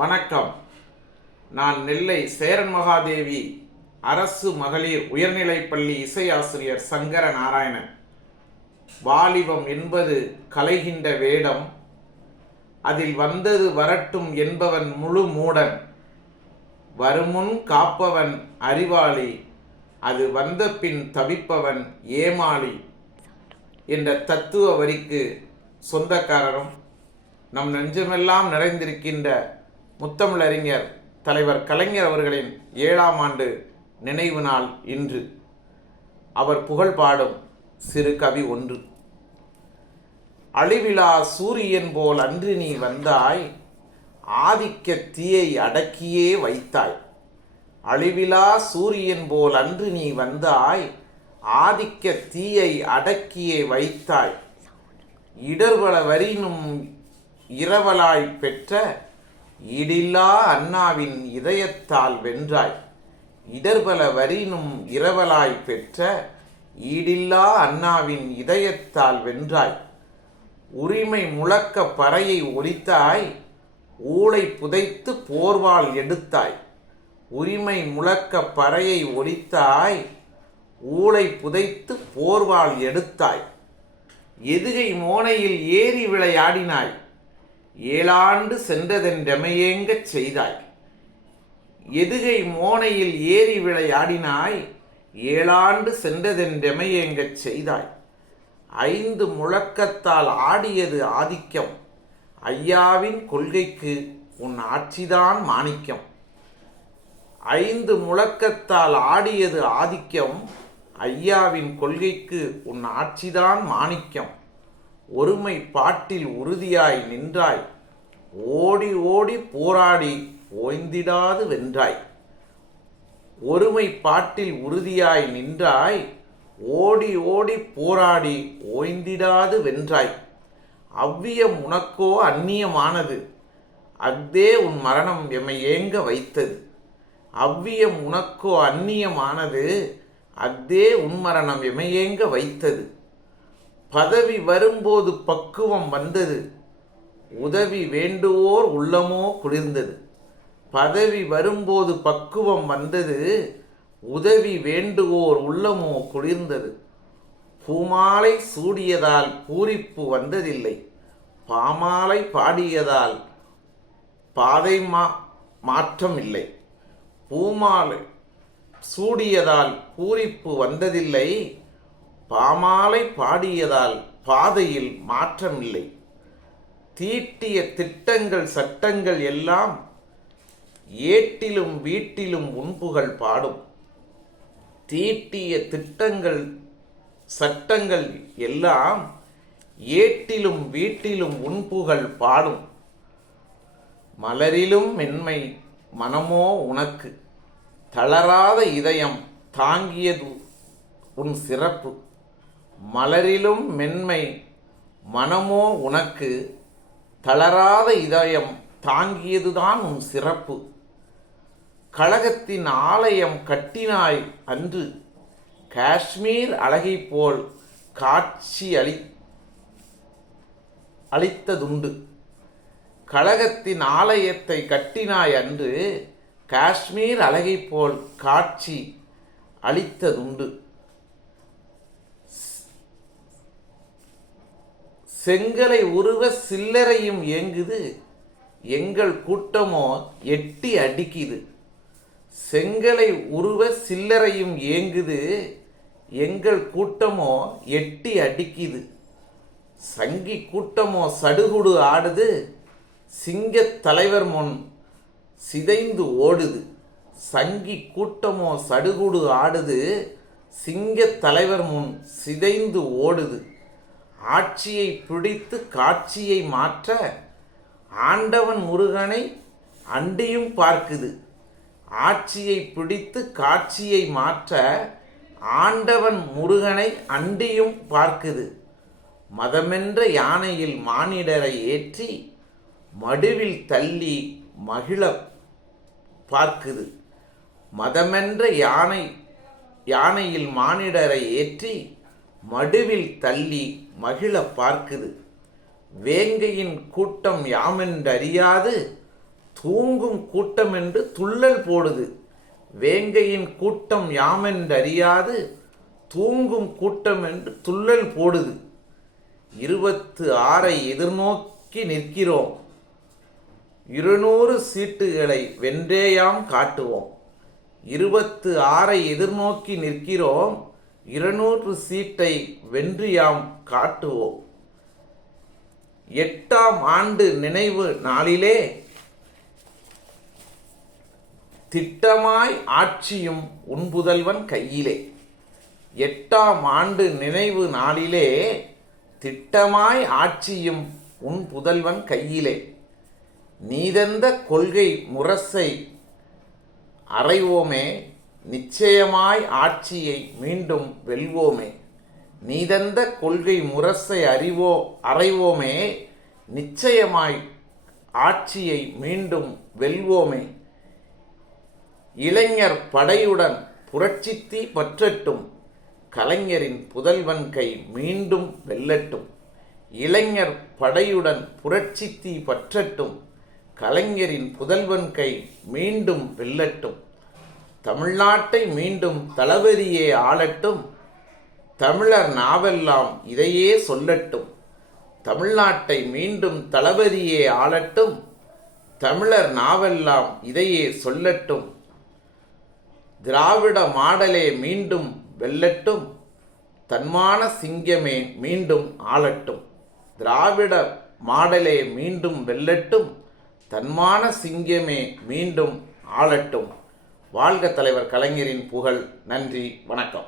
வணக்கம். நான் நெல்லை சேரன் மகாதேவி அரசு மகளிர் உயர்நிலைப்பள்ளி இசை ஆசிரியர் சங்கர நாராயணன் வாலிபம் என்பது கலைகின்ற வேடம் அதில் வந்தது வரட்டும் என்பவன் முழு மூடன். வருமுன் காப்பவன் அறிவாளி அது வந்த பின் தவிப்பவன் ஏமாளி என்ற தத்துவ வரிக்கு சொந்தக்காரரும் நம் நெஞ்சமெல்லாம் நிறைந்திருக்கின்ற முத்தமிழறிஞர் தலைவர் கலைஞர் அவர்களின் ஏழாம் ஆண்டு நினைவு நாள் இன்று. அவர் புகழ் பாடும் சிறு கவி ஒன்று. அழிவிலா சூரியன் போல் அன்று நீ வந்தாய் ஆதிக்க தீயை அடக்கியே வைத்தாய். அழிவிலா சூரியன் போல் அன்று நீ வந்தாய் ஆதிக்க தீயை அடக்கியே வைத்தாய். இடர்வள வரினும் இரவலாய் பெற்ற ஈடில்லா அண்ணாவின் இதயத்தால் வென்றாய். இடர்பல வரினும் இரவலாய் பெற்ற ஈடில்லா அண்ணாவின் இதயத்தால் வென்றாய். உரிமை முழக்க பறையை ஒலித்தாய் ஊளை புதைத்து போர்வால் எடுத்தாய். உரிமை முழக்க பறையை ஒலித்தாய் ஊளை புதைத்து போர்வால் எடுத்தாய். எதுகை மோனையில் ஏறி விளையாடினாய். ஏழாண்டு சென்றதென்றமையேங்கச் செய்தாய். எதுகை மோனையில் ஏறி விளையாடினாய் ஏழாண்டு சென்றதென்றமையேங்கச் செய்தாய். ஐந்து முழக்கத்தால் ஆடியது ஆதிக்கம் ஐயாவின் கொள்கைக்கு உன் ஆட்சிதான் மாணிக்கம். ஐந்து முழக்கத்தால் ஆடியது ஆதிக்கம் ஐயாவின் கொள்கைக்கு உன் ஆட்சிதான் மாணிக்கம். ஒருமை பாட்டில் உறுதியாய் நின்றாய். ஓடி ஓடி போராடி ஓய்ந்திடாது வென்றாய். ஒருமை பாட்டில் உறுதியாய் நின்றாய். ஓடி ஓடி போராடி ஓய்ந்திடாது வென்றாய். அவ்வியம் உனக்கோ அந்நியமானது. அஃதே உன் மரணம் எம்மை ஏங்க வைத்தது. அவ்வியம் உனக்கோ அந்நியமானது. அஃதே உன் மரணம் எமையேங்க வைத்தது. பதவி வரும்போது பக்குவம் வந்தது. உதவி வேண்டுவோர் உள்ளமோ குளிர்ந்தது. பதவி வரும்போது பக்குவம் வந்தது. உதவி வேண்டுவோர் உள்ளமோ குளிர்ந்தது. பூமாலை சூடியதால் பூரிப்பு வந்ததில்லை. பாமாலை பாடியதால் பாதை மா மாற்றம் இல்லை பூமாலை சூடியதால் பூரிப்பு வந்ததில்லை. பாமாலை பாடியதால் பாதையில் மாற்றமில்லை. தீட்டிய திட்டங்கள் சட்டங்கள் எல்லாம் ஏட்டிலும் வீட்டிலும் உண்புகள் பாடும். தீட்டிய திட்டங்கள் சட்டங்கள் எல்லாம் ஏட்டிலும் வீட்டிலும் உண்புகள் பாடும். மலரிலும் மென்மை மனமோ உனக்கு. தளராத இதயம் தாங்கியது உன் சிறப்பு. மலரிலும் மென்மை மனமோ உனக்கு தளராத இதயம் தாங்கியதுதான் உன் சிறப்பு. கழகத்தின் ஆலயம் கட்டினாய் அன்று காஷ்மீர் அழகை போல் காட்சி அளி அளித்ததுண்டு. கழகத்தின் ஆலயத்தை கட்டினாய் அன்று காஷ்மீர் அழகை போல் காட்சி அளித்ததுண்டு. செங்கலை உருவ சில்லறையும் ஏங்குது. எங்கள் கூட்டமோ எட்டி அடிக்குது. செங்கலை உருவ சில்லறையும் ஏங்குது. எங்கள் கூட்டமோ எட்டி அடிக்குது. சங்கி கூட்டமோ சடுகுடு ஆடுது. சிங்கத் தலைவர் முன் சிதைந்து ஓடுது. சங்கி கூட்டமோ சடுகுடு ஆடுது. சிங்கத் தலைவர் முன் சிதைந்து ஓடுது. ஆட்சியை பிடித்து காட்சியை மாற்ற ஆண்டவன் முருகனை அண்டியும் பார்க்குது. ஆட்சியை பிடித்து காட்சியை மாற்ற ஆண்டவன் முருகனை அண்டியும் பார்க்குது. மதமென்ற யானையில் மானிடரை ஏற்றி மடுவில் தள்ளி மகிழ பார்க்குது. மதமென்ற யானை யானையில் மானிடரை ஏற்றி மடுவில் தள்ளி மகிழ பார்க்குது. வேங்கையின் கூட்டம் யாமென்றறியாது தூங்கும் கூட்டம் என்று துள்ளல் போடுது. வேங்கையின் கூட்டம் யாமென்றறியாது தூங்கும் கூட்டம் என்று துள்ளல் போடுது. இருபத்து ஆறை எதிர்நோக்கி நிற்கிறோம். இருநூறு சீட்டுகளை வென்றேயாம் காட்டுவோம். இருபத்து ஆறை எதிர்நோக்கி நிற்கிறோம். இருநூறு சீட்டை வென்றியாம் காட்டுவோம். எட்டாம் ஆண்டு நினைவு நாளிலே திட்டமாய் ஆட்சியும் உன் புதல்வன் கையிலே. எட்டாம் ஆண்டு நினைவு நாளிலே திட்டமாய் ஆட்சியும் உன் புதல்வன் கையிலே. நீதந்த கொள்கை முரசை அறைவோமே நிச்சயமாய் ஆட்சியை மீண்டும் வெல்வோமே. நீதந்த கொள்கை முரசை அறிவோ அறைவோமே. நிச்சயமாய் ஆட்சியை மீண்டும் வெல்வோமே. இளைஞர் படையுடன் புரட்சித்தி பற்றட்டும். கலைஞரின் புதல்வன் கை மீண்டும் வெல்லட்டும். இளைஞர் படையுடன் புரட்சித்தி பற்றட்டும். கலைஞரின் புதல்வன் கை மீண்டும் வெல்லட்டும். தமிழ்நாட்டை மீண்டும் தளபதியே ஆளட்டும். தமிழர் நாவெல்லாம் இதையே சொல்லட்டும். தமிழ்நாட்டை மீண்டும் தளபதியே ஆளட்டும். தமிழர் நாவெல்லாம் இதையே சொல்லட்டும். திராவிட மாடலே மீண்டும் வெல்லட்டும். தன்மான சிங்கமே மீண்டும் ஆளட்டும். திராவிட மாடலே மீண்டும் வெல்லட்டும். தன்மான சிங்கமே மீண்டும் ஆளட்டும். வாழ்க தலைவர் கலைஞரின் புகழ். நன்றி வணக்கம்.